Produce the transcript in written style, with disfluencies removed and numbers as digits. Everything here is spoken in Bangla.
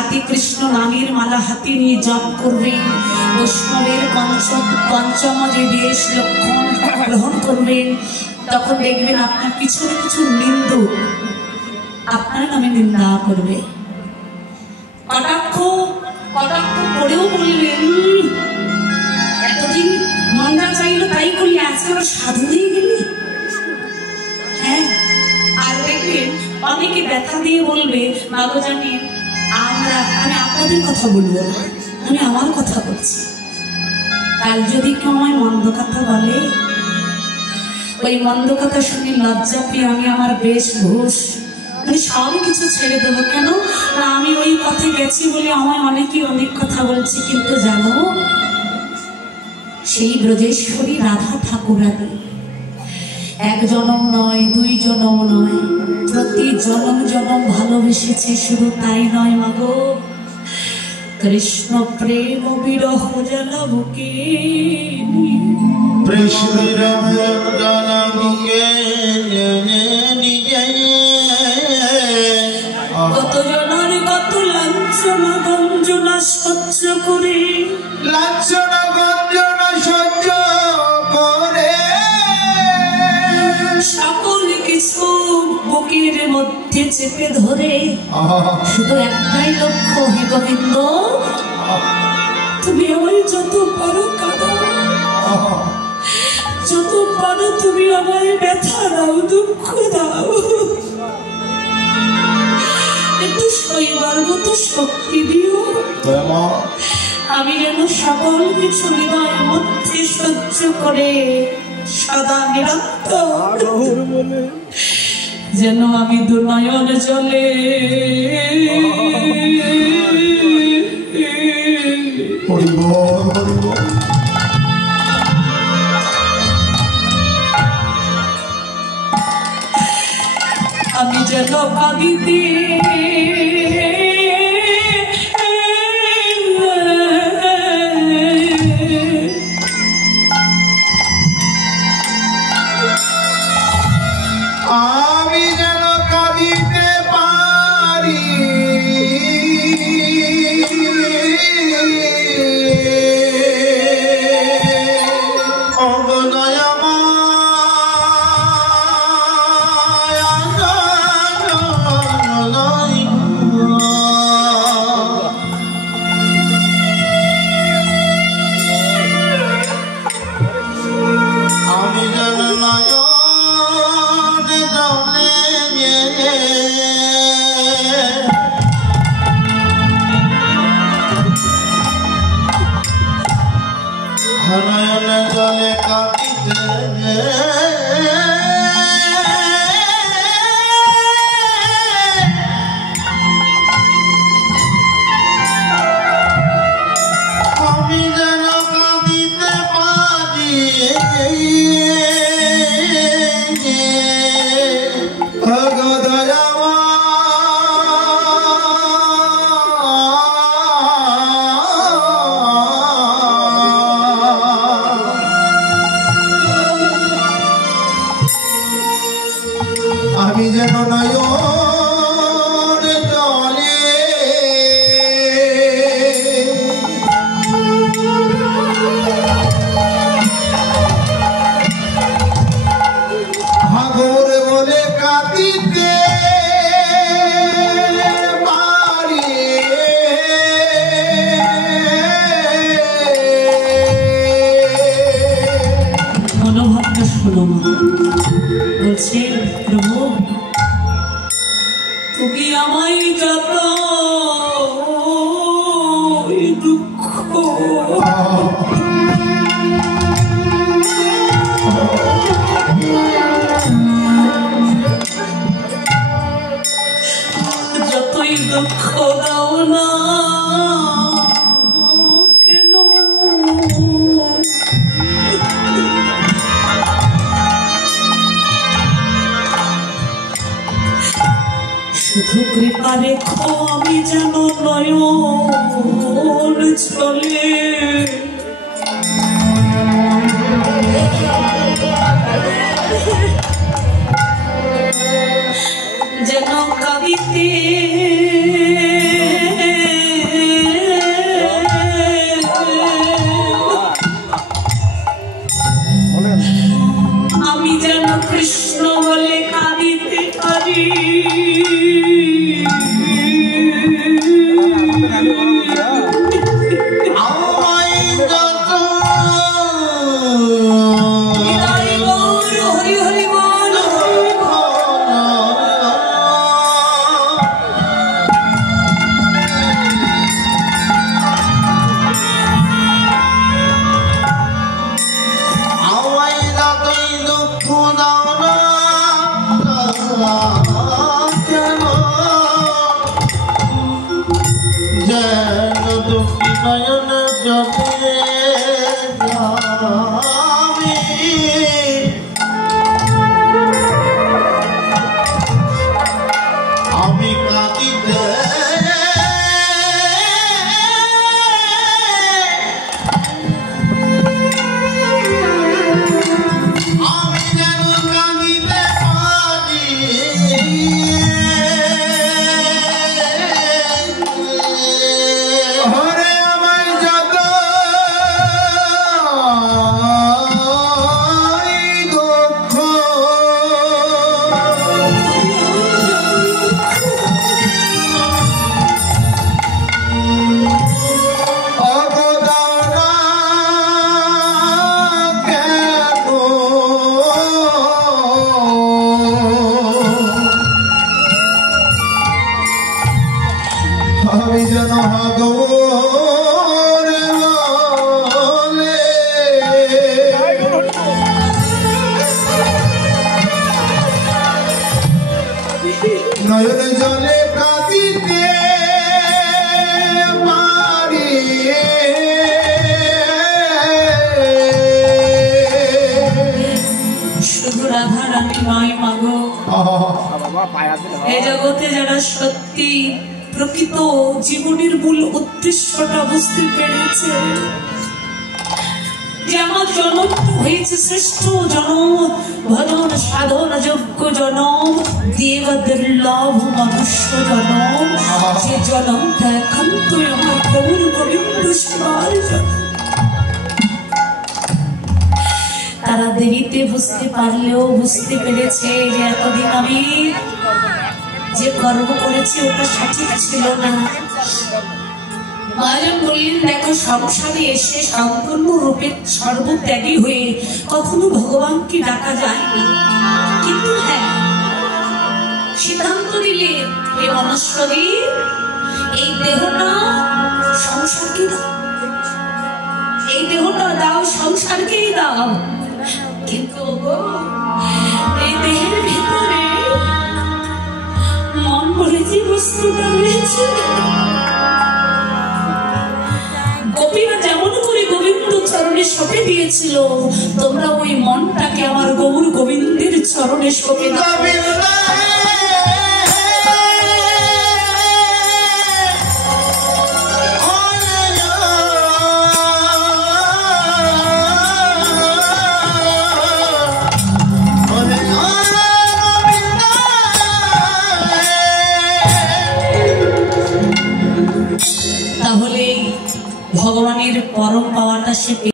হাতে কৃষ্ণ নামের মালা হাতে নিয়ে জপ করবেন, বৈষ্ণবের পঞ্চম যে বেশ লক্ষণ গ্রহণ করবেন, তখন দেখবেন আপনার কিছু কিছু নিন্দু আপনার নামে নিন্দা করবে। কটাক্ষ করেও বলবেন, এতদিন মন্দা চাইলো তাই করলি, আজকে ওরা সাধু হয়ে গেলি। হ্যাঁ, আর দেখবেন অনেকে ব্যথা দিয়ে বলবে, মাগো জানি আমি আপনাদের কথা বলবো না, আমি আমার কথা বলছি। কাল যদি কেউ আমায় মন্দ কথা বলে, ওই মন্দ কথা শুনে লজ্জা পেয়ে আমি আমার বেশভূষ সব কিছু ছেড়ে দেবো। কেন না, আমি ওই পথে গেছি বলে আমায় অনেকে অনেক কথা বলছে, কিন্তু জানো সেই ব্রজেশ্বরী রাধা ঠাকুরানী এক জনম নয়, দুই জনম নয়, প্রতি জনম জনম ভালোবেসেছে। শুধু তাই নয় মাগো, কৃষ্ণ প্রেম বিরহ জ্বালা বুকে, কৃষ্ণ জ্বালা বুকে কত জনের কত লাঞ্ছনা গঞ্জনা সহ্য করে, লাঞ্ছনা গঞ্জনা সহ্য করে সকল কিছু বুকের মধ্যে চেপে ধরে শুধু একটাই লক্ষ্য, হে গোবিন্দ তুমি আমায় যত পারো কাঁদাও, যত পারো তুমি আমায় ব্যথা দাও, দুঃখ দাও, একটু সইবার মতো শক্তি দিও, আমি যেন সকল কিছু হৃদয়ের মধ্যে সহ্য করে সদা নিরন্তর যেন আমি দুনয়ন জলে আমি যেন কাঁদিতে আমি যেন কাঁদিতে পারি, আমি যেন নয়ন জলে নয়ন জলে কাঁদিতে আমি যেন কাঁদিতে পারি, আমি যেন নয়ন জলে হাগর বলে কাঁদিতে পারি, মনোভাবটা শোনো মা, বলছে প্রভু তুমি আমায় যত দুঃখ যতই দুঃখ দাও না কেন, শুধু কৃপা রেখো আমি যেন নয়ন চলে যেন কাঁদিতে যেন দুঃখী নয়ন জলে আমি কাঁদিতে আমি যেন কাঁদিতে পারি হরে আমায় যত দুঃখ অবদানা কেন আমি যেন হাগরে বলে নয়নে জলে কাঁদিতে পারি শুধু রাধা রানী নয় মাগো, এই জগতে যারা সত্যি প্রকৃত জীবনের মূল উদ্দেশ্যটা বুঝতে পেরেছে যে আমার জন্ম হয়েছে শ্রেষ্ঠ জনম, ভজন সাধন যোগ্য জনম, দেব দুর্লভ মনুষ্য জনম, যে জনমটা একান্ত আমার গৌর গোবিন্দ সেবার জনম। তারা দেরিতে বুঝতে পারলেও বুঝতে পেরেছে যে এতদিন আমি যে কর্ম করেছি ওটা সঠিক ছিল না। মহাজন বললেন, দেখো সংসারে এসে সম্পূর্ণ রূপে সর্বত্যাগী হয়ে কখনো ভগবানকে ডাকা যায় না, কিন্তু হ্যাঁ সিদ্ধান্ত দিলে হে মনস্বরী এই দেহটা সংসারকে দাও, এই দেহটা দাও সংসারকেই দাও, কিন্তু এই দেহের ভিতরে মন বলে যে বস্তুটা রয়েছে, গোপীরা যেমন করে গোবিন্দ চরণে সঁপে দিয়েছিল, তোমরা ওই মনটাকে আমার গৌর গোবিন্দের চরণে সঁপে দাও। তাহলে ভগবানের পরম পাওয়াটা সে